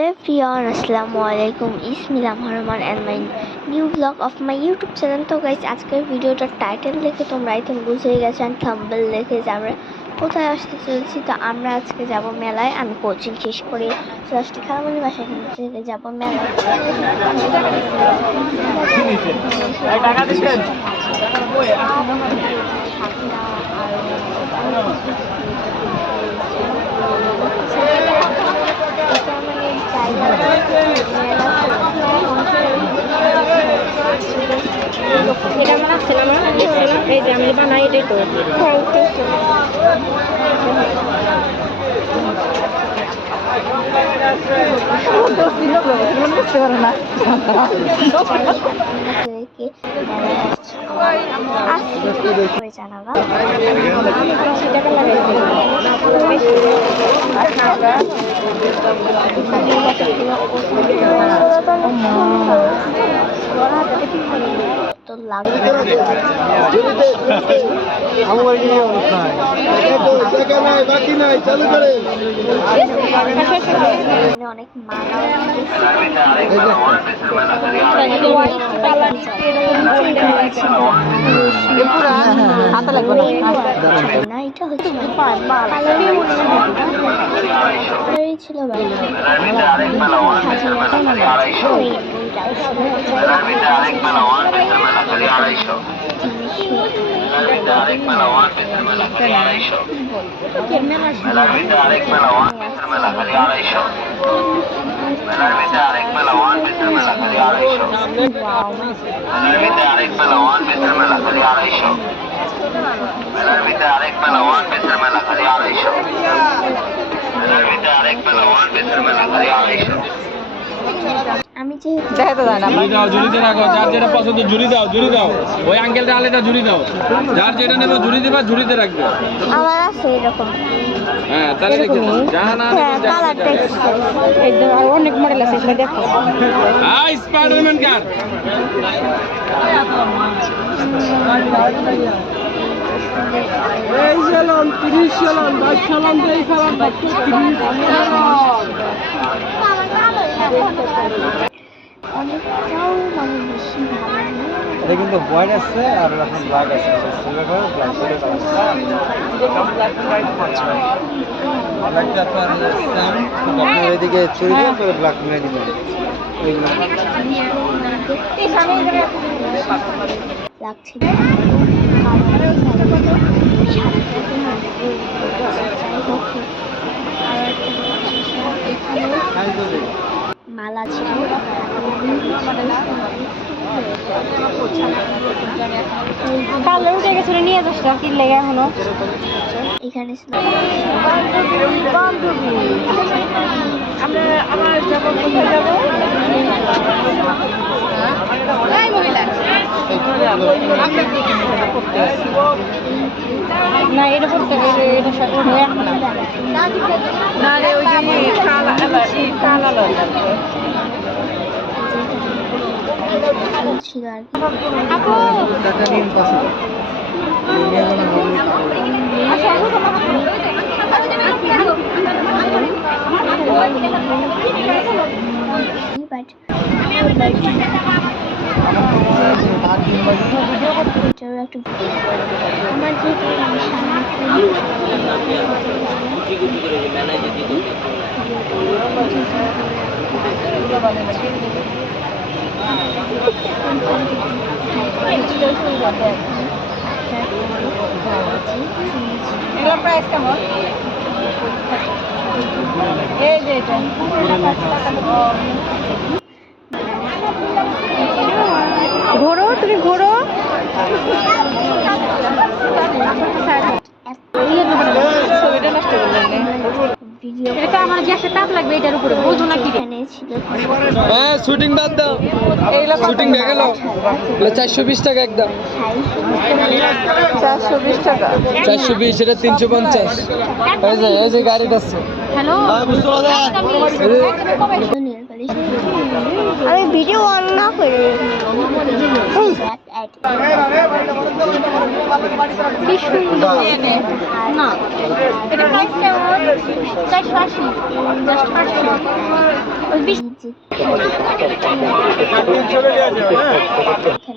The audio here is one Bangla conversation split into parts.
Everyone, Assalamualaikum. Ismillah Rahman and my new vlog of my YouTube channel. তো গাইস আজকের ভিডিওটার টাইটেল দেখে তোমরা আই থিঙ্ক বুঝে গেছো আর থাম্বনেল দেখে যে আমরা কোথায় আসতে চলেছি। তো আমরা আজকে যাব মেলায়। আমি কোচিং শেষ করে লাস্টে খালামণি বাসায় থেকে যাব মেলায়। এটা আমার আছে না, এই যে আমি বানাই এটাই তো বুঝতে পারো না। জানাবা তো লাগবে অনেক না এটা হচ্ছে ছিল আমি যে ঝুড়িতে রাখো, যার যেটা পছন্দ ঝুড়ি দাও, ওই আঙ্কেলটা আলেটা ঝুড়ি দাও, যার যেটা নেবে ঝুড়ি দিবা, ঝুড়িতে রাখবে। আমার আছে এরকম। হ্যাঁ তাহলে দেখো জাহানা একদম আর অনেক মডেল আছে, সেটা দেখো। স্পাইডারম্যান কার এই চালান 30 চালান 22 চালান এই চালান 30 অনেকটাও মানে বেশি ভালো। এটা কিন্তু হোয়াইট আছে আর এখন ব্ল্যাক আছে, সিলভার কালার ব্ল্যাক ব্ল্যাকটা আপনার সেম, আপনার এদিকে চুরি দিয়ে পরে ব্ল্যাক মিলে দিবেন এইগুলো লাগছে মালা ছিল কালার উঠে গেছিল, নিয়ে যাস কি লেগে এখনো এখানে ছিল। আমরা আমার যাব, কোথায় যাব? এই মহিলা না এটা করতে এটা সাথে না রে, ওই যে কালা কালা ছিল আর কি। আপু টাকা নিন পাশে নিয়ে গেলাম বাট আমার যেহেতু এটার প্রাইস কেমন? এই যে এটা ঘোরো, তুমি ঘোরো। ছবিটা নষ্ট করলেন। এটা আমার গ্যাসে তাপ লাগবে, এটার উপরে বোঝো না কি ছিল। হ্যাঁ শুটিং বাদ দাও, শুটিং হয়ে গেল 420 টাকা একদম। 420 টাকা 420, এটা 350। এই যে গাড়িটা আছে। হ্যালো আমি ভিডিও অন না করে না এটা প্রাইস কেমন? 480 জাস্ট 500। এখানে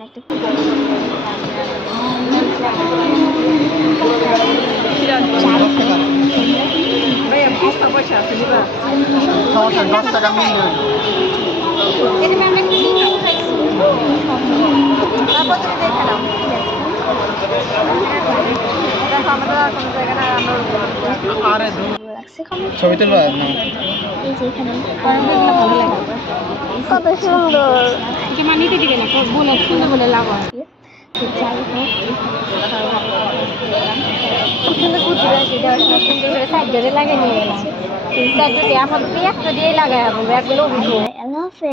একটা সমস্যা 10 টাকা মিললে হইলো। আরে লাগছে comment ছবি তুলবা না? এই যে এখানে কত সুন্দর নিতে দিকে না বলে সুন্দর বলে লাভ হয় তো যাই হোক সুন্দর কুচি আছে সুন্দর করে সাইড ধরে লাগিয়ে নিয়ে গেলাম সাইড দিয়ে আমাদের একটা দিয়ে লাগাই হবে একগুলো আল্লাহ হাফেজ।